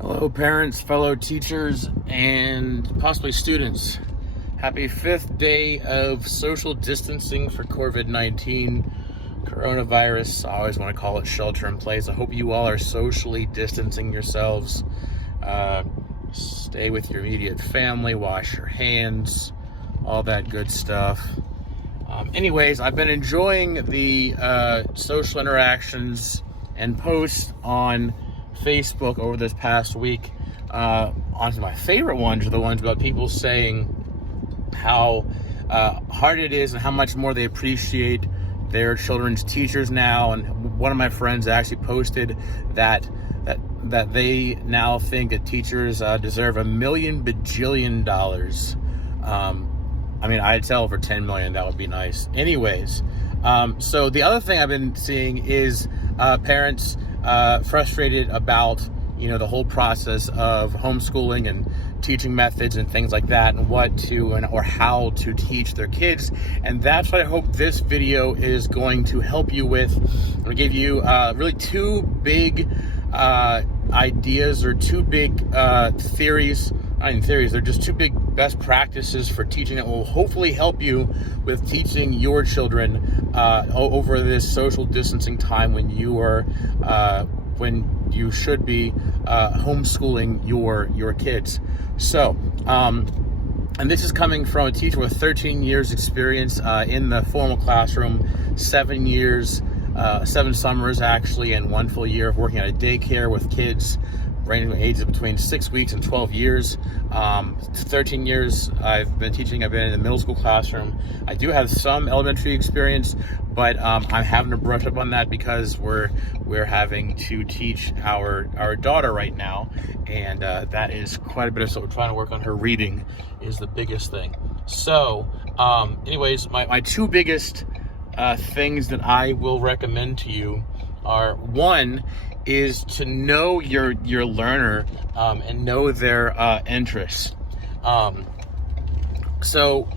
Hello, parents, fellow teachers, and possibly students. Happy 5th day of social distancing for COVID-19 coronavirus. I always want to call it shelter in place. I hope you all are socially distancing yourselves. Stay with your immediate family, wash your hands, all that good stuff. Anyways, I've been enjoying the social interactions and posts on Facebook over this past week. Honestly, my favorite ones are the ones about people saying how hard it is and how much more they appreciate their children's teachers now. And one of my friends actually posted that they now think that teachers deserve $1 million bajillion. I'd sell for $10 million. That would be nice. Anyways, so the other thing I've been seeing is parents frustrated about the whole process of homeschooling and teaching methods and things like that, and what to or how to teach their kids. And that's what I hope this video is going to help you with. I'm going to give you really two big ideas, or two big theories. Not even theories, they're just two big best practices for teaching that will hopefully help you with teaching your children over this social distancing time when you should be homeschooling your kids. So, and this is coming from a teacher with 13 years experience in the formal classroom, 7 years, 7 summers actually, and 1 full year of working at a daycare with kids ranging in ages between 6 weeks and 12 years. 13 years I've been teaching. I've been in the middle school classroom. I do have some elementary experience, but I'm having to brush up on that because we're having to teach our daughter right now, and that is quite a bit of, so we're trying to work on her reading is the biggest thing. So anyways, my two biggest things that I will recommend to you are, one is to know your learner and know their interests. So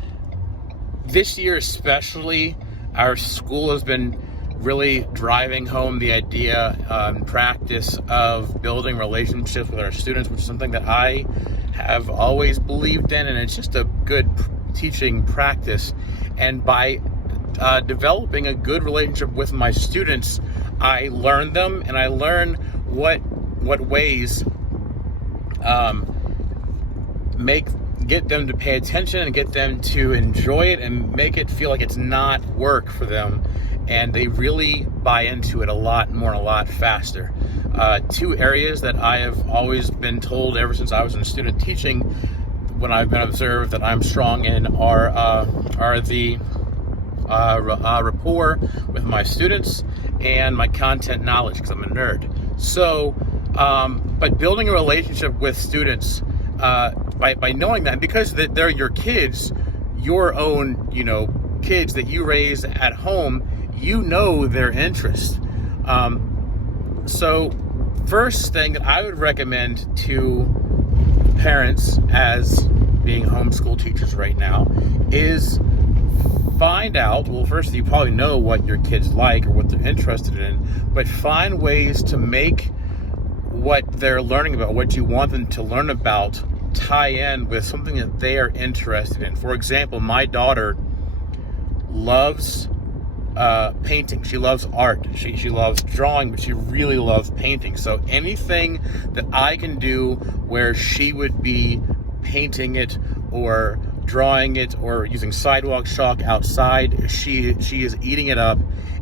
this year especially, our school has been really driving home the idea and practice of building relationships with our students, which is something that I have always believed in, and it's just a good teaching practice. And by developing a good relationship with my students, I learn them, and I learn what ways get them to pay attention and get them to enjoy it and make it feel like it's not work for them, and they really buy into it a lot more, a lot faster. Two areas that I have always been told ever since I was in student teaching, when I've been observed that I'm strong in, are the rapport with my students and my content knowledge, because I'm a nerd. So, but building a relationship with students by knowing that, because they're your kids, your own kids that you raise at home, their interests. So first thing that I would recommend to parents as being homeschool teachers right now is find out, well, first you probably know what your kids like or what they're interested in, but find ways to make what they're learning about, what you want them to learn about, tie in with something that they are interested in. For example, my daughter loves painting. She loves art. She loves drawing, but she really loves painting. So anything that I can do where she would be painting it or drawing it or using sidewalk chalk outside, she is eating it up,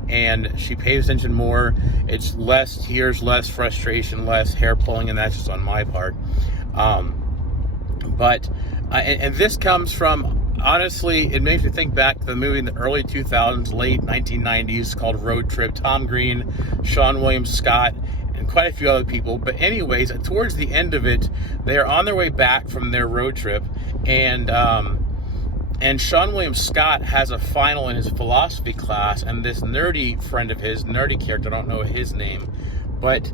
and she pays attention more. It's less tears, less frustration, less hair pulling, and that's just on my part. And this comes from, honestly, it makes me think back to the movie in the early 2000s, late 1990s called Road Trip. Tom Green, Sean William Scott, and quite a few other people. But anyways, towards the end of it, they are on their way back from their road trip, and Sean William Scott has a final in his philosophy class, and this nerdy friend of his, nerdy character, I don't know his name, but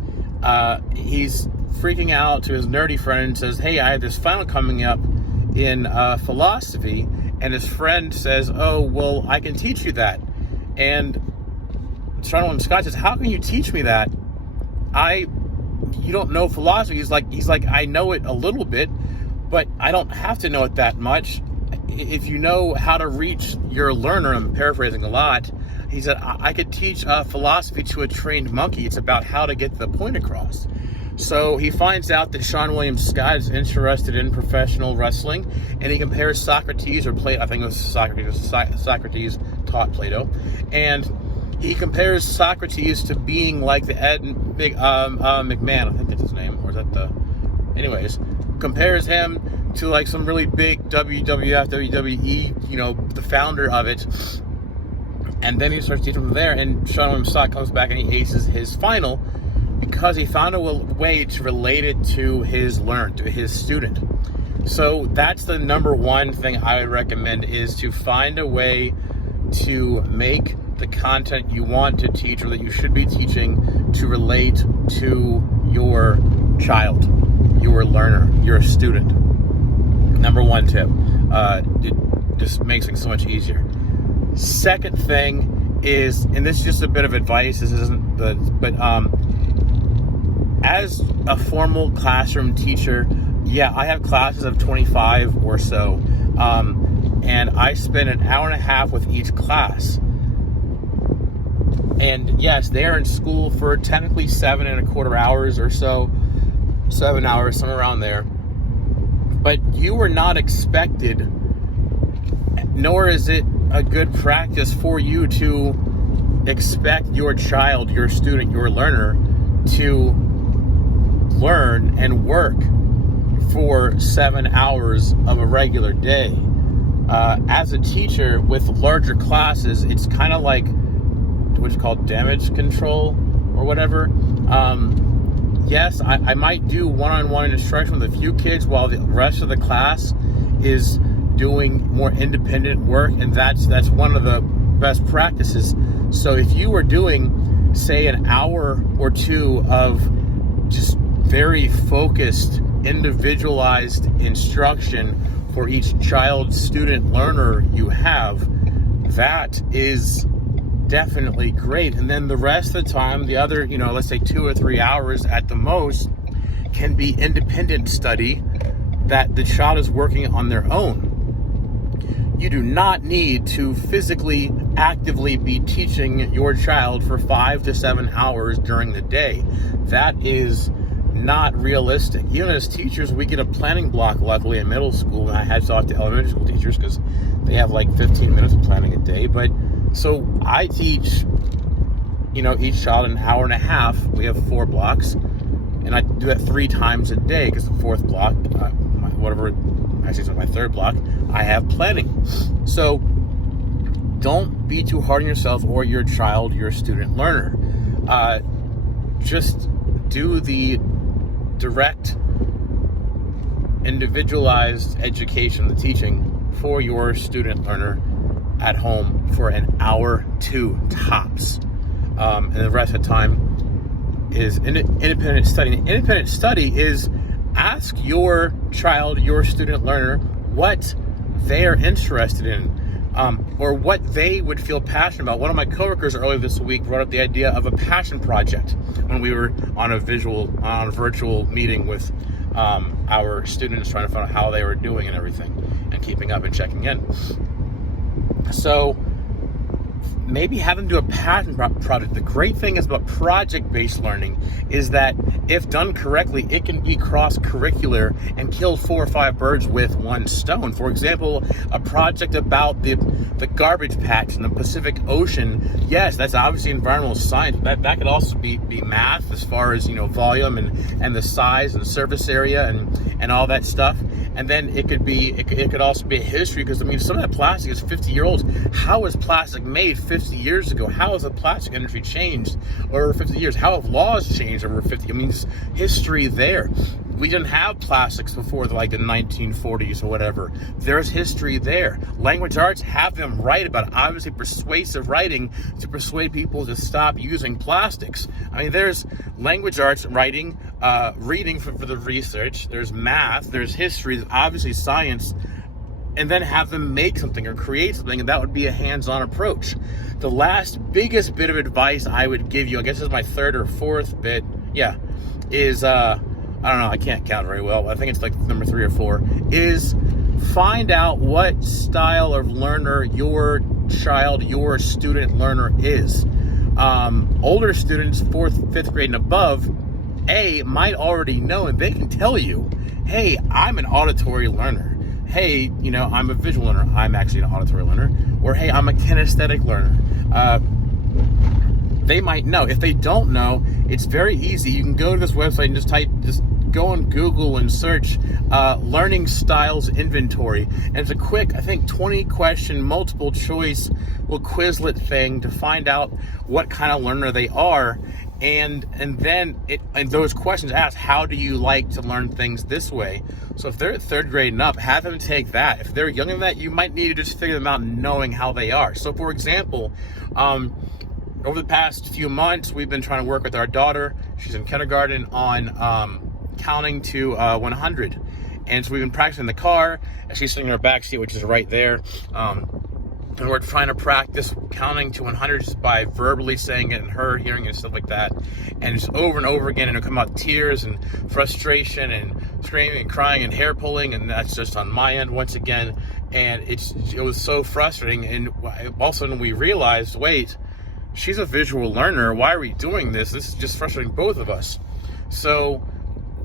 he's freaking out to his nerdy friend and says, "Hey, I have this final coming up in philosophy," and his friend says, "Oh, well, I can teach you that." And Sean William Scott says, "How can you teach me that? you don't know philosophy. He's like, I know it a little bit, but I don't have to know it that much. If you know how to reach your learner, I'm paraphrasing a lot, he said, I could teach philosophy to a trained monkey. It's about how to get the point across. So he finds out that Sean William Scott is interested in professional wrestling, and he compares Socrates, or Plato, I think it was Socrates taught Plato, and he compares Socrates to being like the Ed McMahon, I think that's his name, or is that the... Anyways, compares him to like some really big WWF, WWE, the founder of it. And then he starts teaching from there, and Sean William Scott comes back and he aces his final because he found a way to relate it to his student. So that's the number one thing I would recommend, is to find a way to make the content you want to teach, or that you should be teaching, to relate to your child, your learner, your student. Number one tip. It just makes things so much easier. Second thing is, and this is just a bit of advice, this isn't but as a formal classroom teacher, yeah, I have classes of 25 or so, and I spend an hour and a half with each class. And yes, they're in school for technically 7.25 hours or so, 7 hours, somewhere around there. But you are not expected, nor is it a good practice for you to expect your child, your student, your learner to learn and work for 7 hours of a regular day. As a teacher with larger classes, it's kind of like what's called damage control or whatever. Yes, I might do one-on-one instruction with a few kids while the rest of the class is doing more independent work, and that's one of the best practices. So if you were doing, say, an hour or two of just very focused, individualized instruction for each child, student, learner you have, that is definitely great. And then the rest of the time, the other, let's say 2 or 3 hours at the most, can be independent study that the child is working on their own. You do not need to physically, actively be teaching your child for 5 to 7 hours during the day. That is not realistic. Even as teachers, we get a planning block, luckily, in middle school, and I hats off to elementary school teachers because they have like 15 minutes of planning a day. But so I teach, each child an hour and a half. We have 4 blocks, and I do that 3 times a day because the fourth block, my third block, I have planning. So don't be too hard on yourself or your child, your student learner. Just do the direct, individualized education, the teaching for your student learner at home for an hour, 2 tops. And the rest of the time is independent study. Independent study is ask your child, your student learner, what they're interested in, or what they would feel passionate about. One of my coworkers earlier this week brought up the idea of a passion project when we were on a virtual meeting with our students, trying to find out how they were doing and everything, and keeping up and checking in. So maybe have them do a passion project. The great thing is about project-based learning is that if done correctly, it can be cross-curricular and kill 4 or 5 birds with one stone. For example, a project about the garbage patch in the Pacific Ocean. Yes, that's obviously environmental science. That could also be math as far as, volume and the size and the surface area and all that stuff. And then it could also be a history, because some of that plastic is 50 years old. How was plastic made 50 years ago? How has the plastic industry changed over 50 years? How have laws changed over 50? There's history there. We didn't have plastics before the 1940s or whatever. There's history there. Language arts have them write about it. Obviously persuasive writing to persuade people to stop using plastics. There's language arts writing, reading for the research. There's math, there's history, there's obviously science, and then have them make something or create something, and that would be a hands-on approach. The last biggest bit of advice I would give you, I guess this is my third or fourth bit, is, I don't know, I can't count very well. I think it's like number 3 or 4, is find out what style of learner your child, your student learner is. Older students, 4th, 5th grade and above, might already know, and they can tell you, hey, I'm an auditory learner. Hey, I'm a visual learner. I'm actually an auditory learner. Or, hey, I'm a kinesthetic learner. They might know. If they don't know, it's very easy. You can go to this website and just go on Google and search learning styles inventory. And it's a quick, I think, 20-question multiple choice little Quizlet thing to find out what kind of learner they are. And then those questions ask, how do you like to learn things this way? So if they're at 3rd grade and up, have them take that. If they're younger than that, you might need to just figure them out knowing how they are. So for example, over the past few months, we've been trying to work with our daughter. She's in kindergarten on counting to 100. And so we've been practicing in the car as she's sitting in her back seat, which is right there. And we're trying to practice counting to 100 just by verbally saying it and her hearing it and stuff like that. And just over and over again, and it'll come out tears and frustration and screaming and crying and hair pulling. And that's just on my end once again. And it was so frustrating. And all of a sudden we realized, wait, she's a visual learner. Why are we doing this? This is just frustrating both of us. So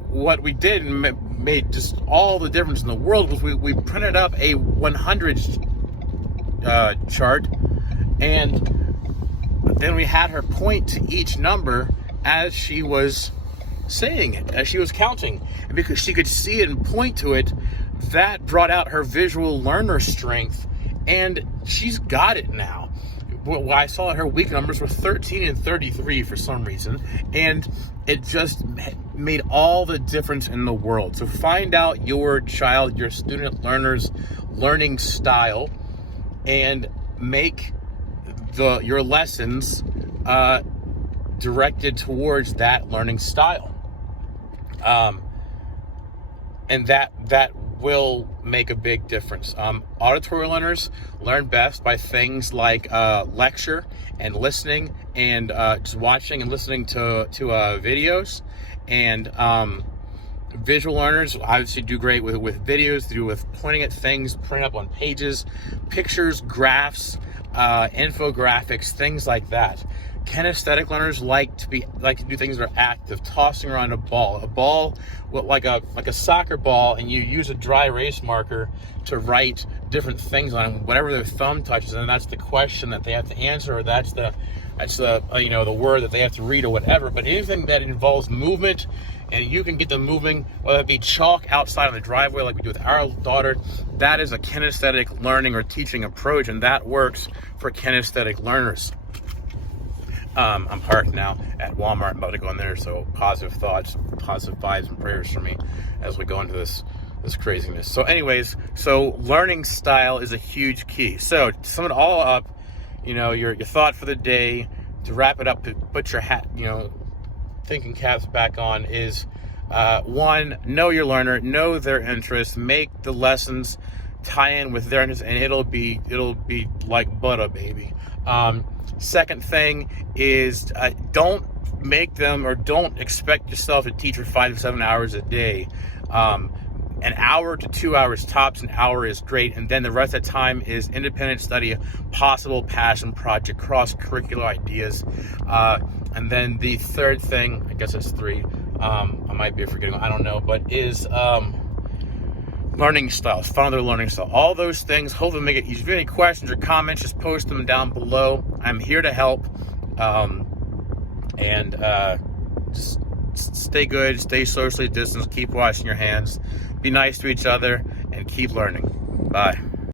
what we did and made just all the difference in the world was we printed up a 100 chart, and then we had her point to each number as she was saying it, as she was counting. And because she could see it and point to it, that brought out her visual learner strength, and she's got it now. Well, I saw her week numbers were 13 and 33 for some reason, and it just made all the difference in the world. So find out your child, your student learner's learning style, and make your lessons directed towards that learning style. And that will make a big difference. Auditory learners learn best by things like lecture and listening and just watching and listening to videos. And visual learners obviously do great with videos, do with pointing at things, printing up on pages, pictures, graphs, infographics, things like that. Kinesthetic learners like to do things that are active, tossing around a ball like a soccer ball, and you use a dry erase marker to write different things on it, whatever their thumb touches, and that's the question that they have to answer, or that's the the word that they have to read, or whatever. But anything that involves movement, and you can get them moving, whether it be chalk outside on the driveway like we do with our daughter, that is a kinesthetic learning or teaching approach, and that works for kinesthetic learners. I'm parked now at Walmart. I'm about to go in there, so positive thoughts, positive vibes, and prayers for me as we go into this craziness. So anyways, learning style is a huge key. So to sum it all up, your thought for the day, to wrap it up, to put your hat, thinking caps back on, is 1, know your learner, know their interests, make the lessons tie in with their interests, and it'll be like butter, baby. Second thing is don't make them, or don't expect yourself to teach for 5 to 7 hours a day. An hour to 2 hours tops. An hour is great, and then the rest of the time is independent study, possible passion project, cross-curricular ideas. And then the third thing, I guess it's 3, I might be forgetting, I don't know, but is learning styles. Find their learning style. All those things, hopefully make it easy. If you have any questions or comments, just post them down below. I'm here to help. Just stay good, stay socially distanced, keep washing your hands, be nice to each other, and keep learning. Bye.